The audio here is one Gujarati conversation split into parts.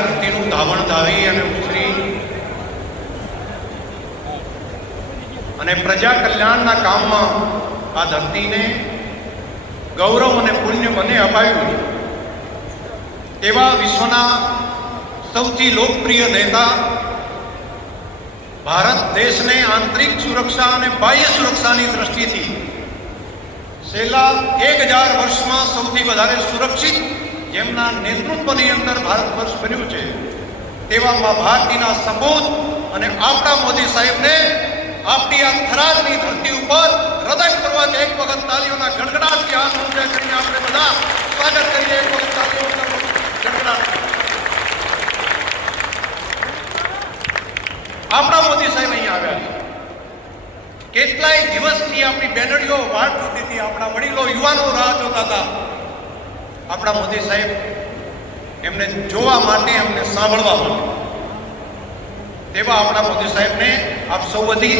ધરતીનું ધાવણ ધાવી અને ઉછરી અને પ્રજા કલ્યાણના કામમાં આ ધરતીને ગૌરવ અને પુણ્ય બંને અપાવ્યું તેવા વિશ્વના સૌથી લોકપ્રિય નેતા, ભારત દેશને આંતરિક સુરક્ષા અને બાહ્ય સુરક્ષાની દ્રષ્ટિથી છેલ્લા 1000 વર્ષમાં સૌથી વધારે સુરક્ષિત જેમના નેતૃત્વની અંદર ભારત વર્ષ બન્યું છે તેવા મા ભારતીના સપૂત અને આપણા મોદી સાહેબને આપણી આ થરાદની ધરતી ઉપર હૃદયપૂર્વક એક વખત તાલીઓના ગડગડાટથી હાથ ઊંચા કરીને આપણે બધા સ્વાગત કરીએ. એક વખત તાલીઓના ગડગડાટ. આપણા મોદી સાહેબ અહીંયા આવ્યા છે. કેટલાય દિવસથી આપણી બેનડીઓ વાટ જોતી હતી, આપણા વડીલો યુવાનો રાહ જોતા હતા. આપણા મોદી સાહેબ એમને જોવા માટે, એમને સાંભળવા માટે. તેવા આપણા મોદી સાહેબને આપ સૌ વતી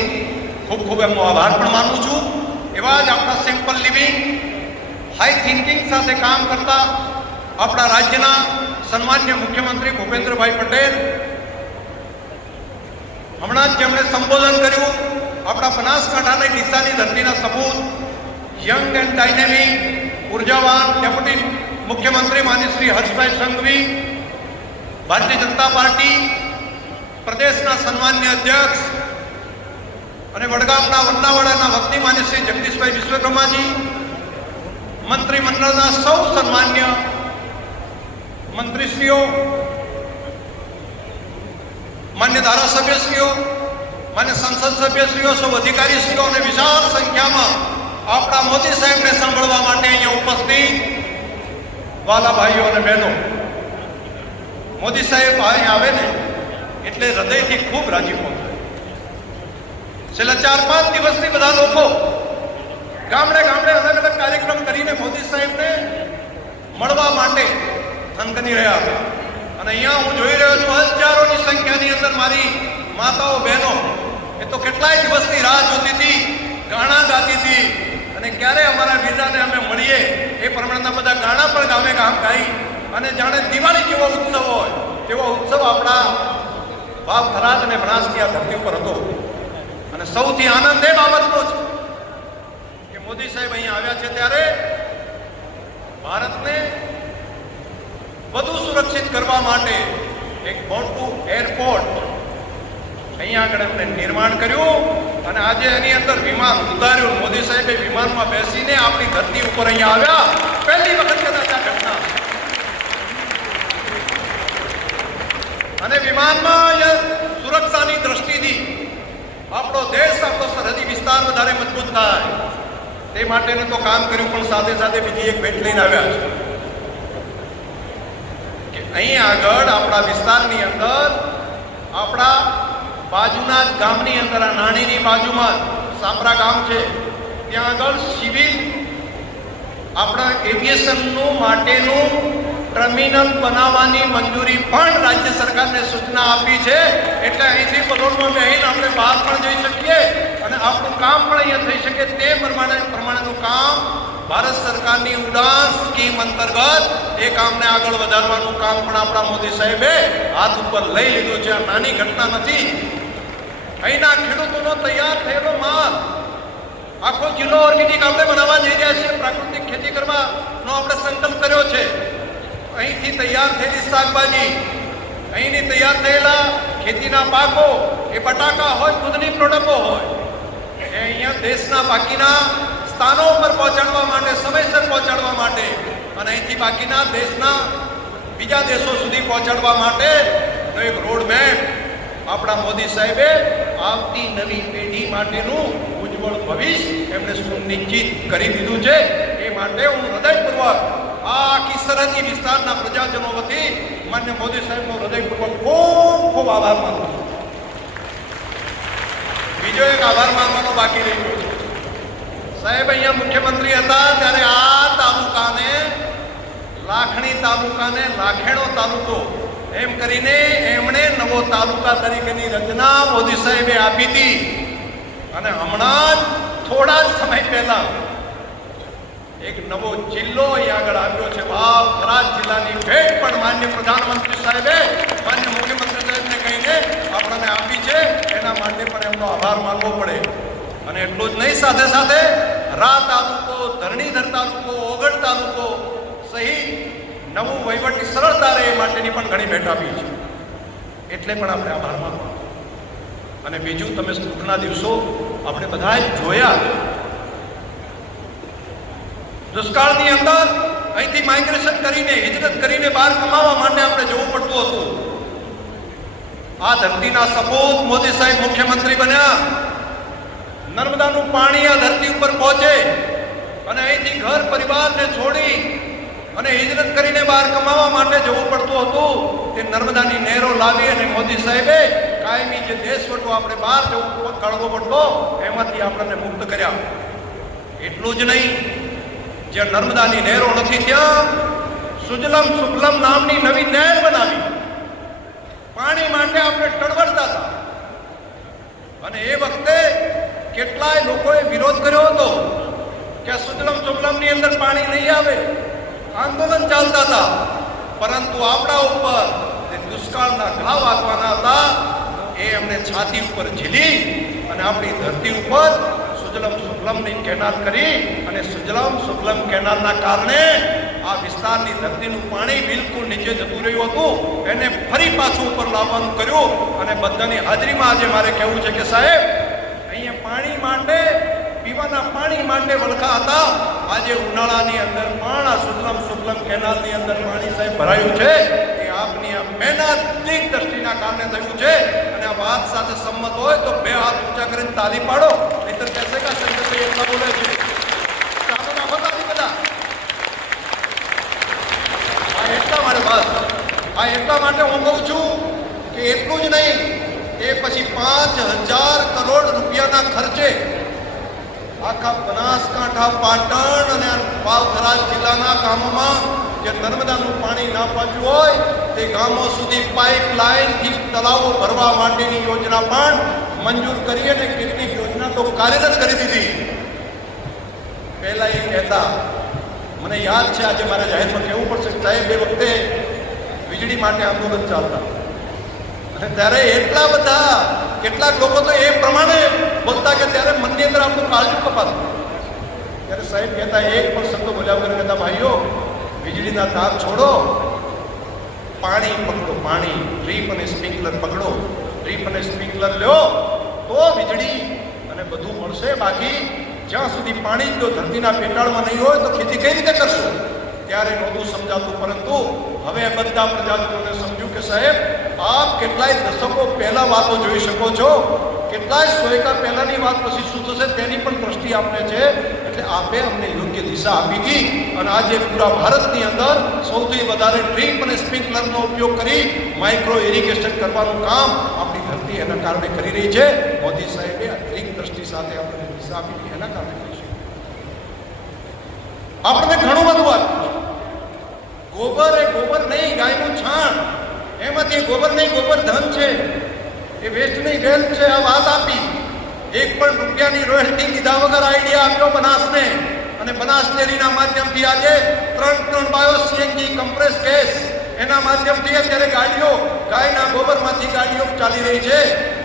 ખૂબ ખૂબ એમનો આભાર પણ માનું છું. એવા જ આપણા સિમ્પલ લિવિંગ, હાઈ થિંકિંગ સાથે કામ કરતા આપણા રાજ્યના સન્માન્ય મુખ્યમંત્રી ભૂપેન્દ્રભાઈ પટેલ, હમણાં જ જેમણે સંબોધન કર્યું, આપણા બનાસકાંઠાની ડીસાની ધરતીના સપૂત, યંગ એન્ડ ડાયનેમિક, ઉર્જાવાન ડેપ્યુટી મુખ્યમંત્રી માનનીય શ્રી હર્ષભાઈ સંઘવી, ભારતીય જનતા પાર્ટી પ્રદેશના સન્માન્ય અધ્યક્ષ અને વડગામના વડનાવાડાના વતની માનનીય શ્રી જગદીશભાઈ વિશ્વકર્માજી, મંત્રીમંડળના સૌ સન્માન્ય મંત્રીશ્રીઓ, માન્ય ધારાસભ્યશ્રીઓ, માન્ય સંસદ સભ્યશ્રીઓ, સૌ અધિકારીશ્રીઓ અને વિશાળ સંખ્યામાં આપણા મોદી સાહેબને સાંભળવા માટે અહીંયા ઉપસ્થિત વાલા ભાઈઓ અને બહેનો, મોદી સાહેબ અહીં આવે ને એટલે હૃદયથી ખૂબ રાજીપો થાય. છેલ્લા 4-5 દિવસથી બધા લોકો ગામડે ગામડે અલગ અલગ કાર્યક્રમ કરીને મોદી સાહેબને મળવા માટે થનગની રહ્યા હતા. અને અહીંયા હું જોઈ રહ્યો છું હજારોની સંખ્યાની અંદર મારી માતાઓ બહેનો એ તો કેટલાય દિવસની રાહ જોતી હતી, ગાણા ગાતી હતી અને ક્યારે અમારા વીરાને અમે મળીએ એ પ્રમાણેના બધા ગાણા પણ ગામે ગામ ગાઈ અને જાણે દિવાળી જેવો ઉત્સવ હોય તેવો ઉત્સવ આપણા વાવ થરાદ અને બનાસની આ ધરતી ઉપર હતો. અને સૌથી આનંદ એ બાબતનો છે કે મોદી સાહેબ અહીંયા આવ્યા છે ત્યારે ભારતને વધુ સુરક્ષિત કરવા માટે એક મોટું એરપોર્ટ અહીંયા આગળ એમને નિર્માણ કર્યું અને આજે એની અંદર વિમાન ઉતાર્યું. મોદી સાહેબે વિમાનમાં બેસીને આપણી ધરતી ઉપર અહીંયા આવ્યા. પહેલી વખત કદાચ આ ઘટના. અને વિમાનમાં સુરક્ષાની દ્રષ્ટિથી આપણો દેશ, આપણો સરહદી વિસ્તાર વધારે મજબૂત થાય તે માટેનું તો કામ કર્યું, પણ સાથે સાથે બીજી એક ભેટ લઈને આવ્યા છે કે અહીં આગળ આપણા વિસ્તારની અંદર, આપણા બાજુના જ ગામની અંદર, આ નાણીની બાજુમાં સાંભરા ગામ છે, ત્યાં આગળ સિવિલ આપણા એવિએશનનું માટેનું ટર્મિનલ બનાવવાની મંજૂરી પણ રાજ્ય સરકારને સૂચના આપી છે. એટલે અહીંથી પલોટમાં બેહીને આપણે બહાર પણ જઈ શકીએ અને આપણું કામ પણ અહીંયા થઈ શકે તે પ્રમાણેનું કામ ભારત સરકારની ઉડાન સ્કીમ અંતર્ગત એ કામને આગળ વધારવાનું કામ પણ આપણા મોદી સાહેબે હાથ ઉપર લઈ લીધું છે. આ નાની ઘટના નથી. અહીંના ખેડૂતોનો તૈયાર થયેલો માલ, આખો જિલ્લો ઓર્ગેનિક આપણે બનાવવા જઈ રહ્યા છીએ, પ્રાકૃતિક ખેતી કરવાનો આપણે સંકલ્પ કર્યો છે. અહીંથી તૈયાર થયેલી શાકભાજી, અહીંની તૈયાર થયેલા ખેતીના પાકો, એ બટાકા હોય, દૂધની પ્રોડક્ટો હોય, એ અહીંયા દેશના બાકીના સ્થાનો પર પહોંચાડવા માટે, સમયસર પહોંચાડવા માટે અને અહીંથી બાકીના દેશના બીજા દેશો સુધી પહોંચાડવા માટેનો એક રોડ મેપ આપણા મોદી સાહેબે આવતી નવી પેઢી માટેનું ઉજ્જવળ ભવિષ્ય એમણે સુનિશ્ચિત કરી દીધું છે. એ માટે હું હૃદયપૂર્વક આખી સરહદી વિસ્તારના પ્રજાજનો વતી માન્ય મોદી સાહેબનો હૃદયપૂર્વક ખૂબ ખૂબ આભાર માનું છું. બીજો એક આભાર માનવાનો બાકી રહી ગયો છે. સાહેબ અહીંયા મુખ્યમંત્રી હતા ત્યારે આ તાલુકાને, લાખણી તાલુકાને લાખેણો તાલુકો એમ કરીને એમણે નવો તાલુકા તરીકેની રચના મોદી સાહેબે આપી હતી. અને હમણાં જ થોડા જ સમય પહેલા એક નવો જિલ્લો અહીં આગળ આવ્યો છે. વાવ થરાદ જિલ્લાની ભેટ પણ માન્ય પ્રધાનમંત્રી સાહેબે સાથે સાથે રા તાલુકો, ધરણીધર તાલુકો, ઓગળ તાલુકો સહિત નવું વહીવટી સરળતા રહે એ માટેની પણ ઘણી ભેટ આપી છે. એટલે પણ આપણે આભાર માનવો. અને બીજું, તમે સુખના દિવસો આપણે બધાએ જોયા. દુષ્કાળની અંદર અહીંથી માઇગ્રેશન કરીને, હિજરત કરીને બહાર કમાવા માટે આપણે જવું પડતું હતું. આ ધરતીના સપૂત મોદી સાહેબ મુખ્યમંત્રી બન્યા. નર્મદાનું પાણી આ ધરતી ઉપર પહોંચે અને અહીંથી ઘર પરિવારને છોડી અને હિજરત કરીને બહાર કમાવા માટે જવું પડતું હતું. તે નર્મદાની નહેરો લાવી અને મોદી સાહેબે કાયમી જે દેશવટો આપણે બહાર જવું કાઢવો પડતો એમાંથી આપણને મુક્ત કર્યા. એટલું જ નહીં, જ્યાં નર્મદાની નહેરો નથી ત્યાં સુજલમ સુફલમ નામની નવી નહેર બનાવી. પાણી માટે આપણે ટળવળતા હતા અને એ વખતે કેટલાય લોકોએ વિરોધ કર્યો હતો કે સુજલમ સુફલમની અંદર પાણી નહીં આવે. આંદોલન ચાલતા હતા, પરંતુ આપણા ઉપર જે દુષ્કાળના ઘા વાગવાના હતા એ એમને છાતી ઉપર ઝીલી અને આપણી ધરતી ઉપર સુજલમ સુફલમની કેનાલ કરી અને સુજલમ સુફલમ કેનાલના કારણે આ વિસ્તારની ધરતીનું પાણી બિલકુલ નીચે જતું રહ્યું હતું, એને ફરી પાછું ઉપર લાવવાનું કર્યું. અને બધાની હાજરીમાં આજે મારે કહેવું છે કે સાહેબ, અહીંયા પાણી માટે, પીવાના પાણી માટે વલખા હતા. આજે ઉનાળાની અંદર પણ આ સુજલમ સુફલમ કેનાલની અંદર પાણી સાહેબ ભરાયું છે. એ આપની આ મહેનત, દીક દ્રષ્ટિના કારણે થયું છે. અને આ વાત સાથે સંમત હોય તો બે હાથ ઊંચા કરીને તાલી પાડો, નહીતર કહેશે કે સંજયભાઈ એટલા બોલે છે. ચાલો ના હોતા નહીં બધા. આ એટલા માટે હું કહું છું કે એટલું જ નહીં, એ પછી 5,000 કરોડ રૂપિયાના ખર્ચે આખા બનાસકાંઠા, પાટણ અને વાવથરા જિલ્લાના ગામોમાં જે નર્મદાનું પાણી ના પહોંચ્યું હોય તે ગામો સુધી પાઇપલાઇનથી તળાવો ભરવા માટેની યોજના પણ મંજૂર કરી અને કેટલીક યોજના તો કાર્યરત કરી દીધી. પહેલા એ કહેતા, મને યાદ છે, આજે મારે જાહેરમાં કહેવું પડશે કે સાહેબ એ વખતે વીજળી માટે આંદોલન ચાલતા અને ત્યારે એટલા બધા કેટલાક લોકો તો એ પ્રમાણે બોલતા કે ત્યારે મનની અંદર આપણું કાળજું કપાતું. ત્યારે સાહેબ કહેતા, એક પણ શબ્દ બોલ્યા વગર કહેતા, ભાઈઓ વીજળીના તાર છોડો, પાણી પકડો, પાણી ડ્રીપ અને સ્પ્રિંકલર પકડો, ડ્રીપ અને સ્પ્રિંકલર લ્યો તો વીજળી અને બધું મળશે. બાકી જ્યાં સુધી પાણી જો ધરતીના પેટાળમાં નહીં હોય તો ખેતી કઈ રીતે કરશું? ત્યારે નહોતું સમજાતું. પરંતુ હવે બધા પ્રજાતિઓને સમજ્યું કે સાહેબ, આપ કેટલાય દશકો પહેલા વાતો જોઈ શકો છો, કેટલાય સોયકા પહેલાની વાત પછી શું થશે તેની પણ દ્રષ્ટિ આપને છે. એટલે આપે અમને યોગ્ય દિશા આપી હતી અને આજે પૂરા ભારતની અંદર સૌથી વધારે ડ્રીપ અને સ્પ્રિંકલરનો ઉપયોગ કરી માઇક્રો ઇરિગેશન કરવાનું કામ આપણી ધરતી એના કારણે કરી રહી છે. મોદી સાહેબે અતિરિક્ત દ્રષ્ટિ સાથે આપણને દિશા આપી હતી, એના કારણે કરીશું. આપણને ઘણું બધું આપ્યું છે. ગોબર એ ગોબર નહીં, ગાયનું છાણ, એમાંથી ગોબર નહીં, ગોબર ધન છે, એ વેસ્ટ નહીં, વેલ્થ છે. આ વાત આપી. એક પણ રૂપિયાની રોયલ્ટી લીધા વગર આઈડિયા આપ્યો બનાસને અને બનાસ ડેરીના માધ્યમથી આજે 3 બાયો સીએનજી કમ્પ્રેસ ગેસ એના માધ્યમથી અત્યારે ગાડીઓ ગાયના ગોબરમાંથી ગાડીઓ ચાલી રહી છે.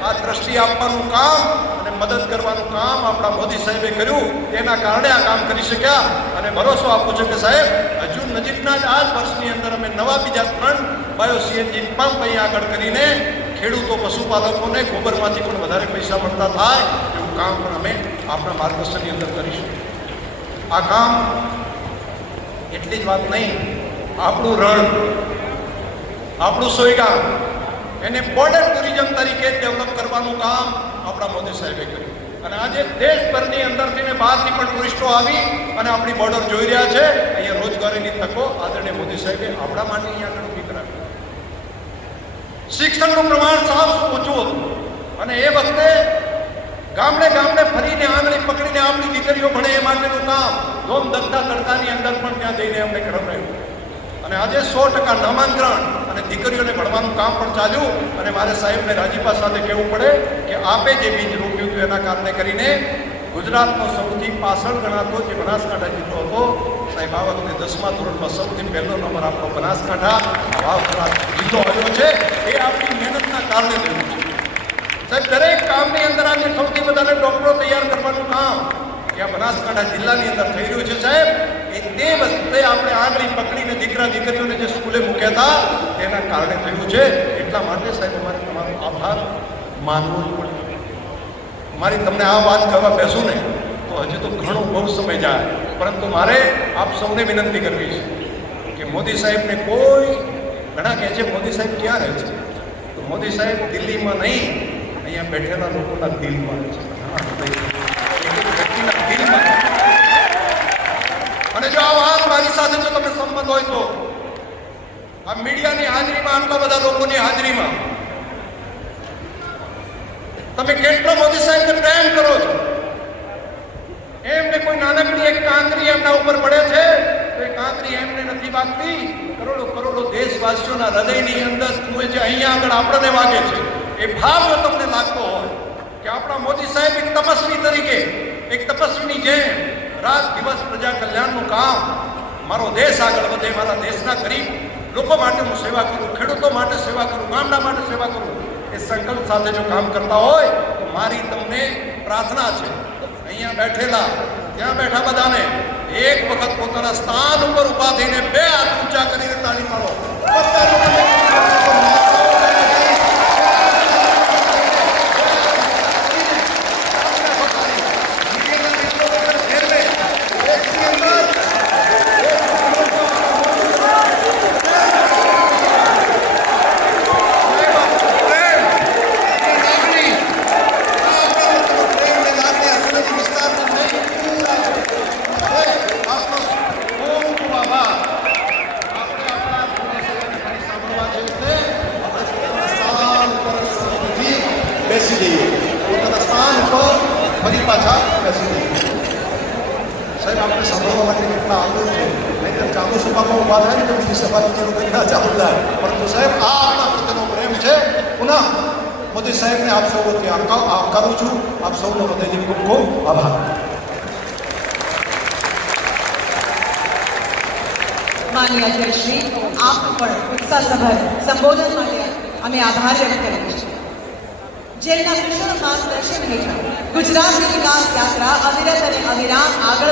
આ દ્રષ્ટિ આપવાનું કામ અને મદદ કરવાનું કામ આપણા મોદી સાહેબે કર્યું. તેના કારણે આ કામ કરી શક્યા. અને ભરોસો આપું છું કે સાહેબ, હજુ નજીકના જ આ જ વર્ષની અંદર અમે નવા બીજા 3 બાયો સીએનજી પંપ અહીંયા આગળ કરીને ખેડૂતો, પશુપાલકોને ગોબરમાંથી પણ વધારે પૈસા મળતા થાય એવું કામ પણ અમે આપણા માર્ગદર્શનની અંદર કરીશું. આ કામ એટલી જ વાત નહીં, આપણું રણ, આપણું સોયગામ, એને બોર્ડર ટુરિઝમ તરીકે ડેવલપ કરવાનું કામ આપણા મોદી સાહેબે કર્યું. અને આજે દેશભરની અંદરથી ને બહારથી પણ ટુરિસ્ટો આવી અને આપણી બોર્ડર જોઈ રહ્યા છે. અહીંયા રોજગારીની તકો આદરણીય મોદી સાહેબે આપણા માટે અહીંયા આગળ ઊભી કરાવી. શિક્ષણનું પ્રમાણ સાવ ઓછું હતું અને એ વખતે ગામડે ગામડે ફરીને આંગળી પકડીને આપણી દીકરીઓ ભણે એ માટેનું કામ ધોમ ધકતા તડકાની અંદર પણ ત્યાં જઈને અમને કરાવ્યું. અને આજે 100% નામાંકન અને દીકરીઓને ભણવાનું કામ પણ ચાલ્યું. અને મારે સાહેબને રાજીપા સાથે કહેવું પડે કે આપે જે બીજ રોપ્યું હતું એના કારણે કરીને ગુજરાતનો સૌથી પાછળ ગણાતો જે બનાસકાંઠા જિલ્લો હતો, સાહેબ આ વખતે 10મા ધોરણમાં સૌથી પહેલો નંબર આપણો બનાસકાંઠા વાવથરા જિલ્લો આવ્યો છે. એ આપણી મહેનતના કારણે થયું છે. સાહેબ, દરેક કામની અંદર આજે સૌથી વધારે ડૉક્ટરો તૈયાર કરવાનું કામ કે આ બનાસકાંઠા જિલ્લાની અંદર થઈ રહ્યું છે સાહેબ, એ તે વખતે આપણે આંગળી પકડીને દીકરા દીકરીઓને જે સ્કૂલે મૂક્યા હતા તેના કારણે થયું છે. એટલા માટે સાહેબ અમારે તમારો આભાર માનવો જ પડે. મારી તમને આ વાત કરવા બેસું ને તો હજી તો ઘણો બહુ સમય જાય, પરંતુ મારે આપ સૌને વિનંતી કરવી છે કે મોદી સાહેબને કોઈ ઘણા કહે છે મોદી સાહેબ ક્યાં રહે છે, તો મોદી સાહેબ દિલ્હીમાં નહીં, અહીંયા બેઠેલા લોકોના દિલમાં રહે છે, વ્યક્તિના દિલમાં. અને જો આ વાત મારી સાથે જો તમે સંબંધ હોય તો આ મીડિયાની હાજરીમાં, આટલા બધા લોકોની હાજરીમાં તમે કેટલો મોદી સાહેબને પ્રેમ કરો છો. એમને કોઈ નાનકડી એક કાંકરી એમના ઉપર પડે છે તો એ કાંકરી એમને નથી વાગતી, કરોડો કરોડો દેશવાસીઓના હૃદયની અંદર જુએ છે, અહીંયા આગળ આપણને વાગે છે. એ ભાવ જો તમને લાગતો હોય કે આપણા મોદી સાહેબ એક તપસ્વી તરીકે, એક તપસ્વીની જેમ રાત દિવસ પ્રજા કલ્યાણનું કામ, મારો દેશ આગળ વધે, મારા દેશના ગરીબ લોકો માટે હું સેવા કરું, ખેડૂતો માટે સેવા કરું, ગામડા માટે સેવા કરું, એ સંકલ્પ સાથે જો કામ કરતા હોય તો મારી તમને પ્રાર્થના છે અહીંયા બેઠેલા ત્યાં બેઠા બધાને એક વખત પોતાના સ્થાન ઉપર ઉભા થઈને બે હાથ ઊંચા કરીને તાળી મારો. બેસી જઈએ, પોતાના સ્થાન ઉપર ફરી પાછા બેસી જઈએ. સાહેબ આપણે સાંભળવા માટે કેટલા આગ્રહ છે, નહીંતર ચાલુ સભામાં ઉભા થાય ને તો બીજી સભાની જરૂર કેટલા ચાલુ થાય. પરંતુ સાહેબ આ આપણા પ્રત્યેનો પ્રેમ છે. પુનઃ મોદી સાહેબને આપ સૌ વતી આવકારું છું. આપ સૌનો હૃદયથી ખૂબ ખૂબ આભાર. માનનીય અધ્યક્ષશ્રી, આપનું પણ ઉત્સાહસભર સંબોધન માટે અમે આભાર વ્યક્ત કરીએ છીએ. જેમના કુશળ માર્ગદર્શન હેઠળ ગુજરાતની વિકાસ યાત્રા અવિરત અને અવિરામ આગળ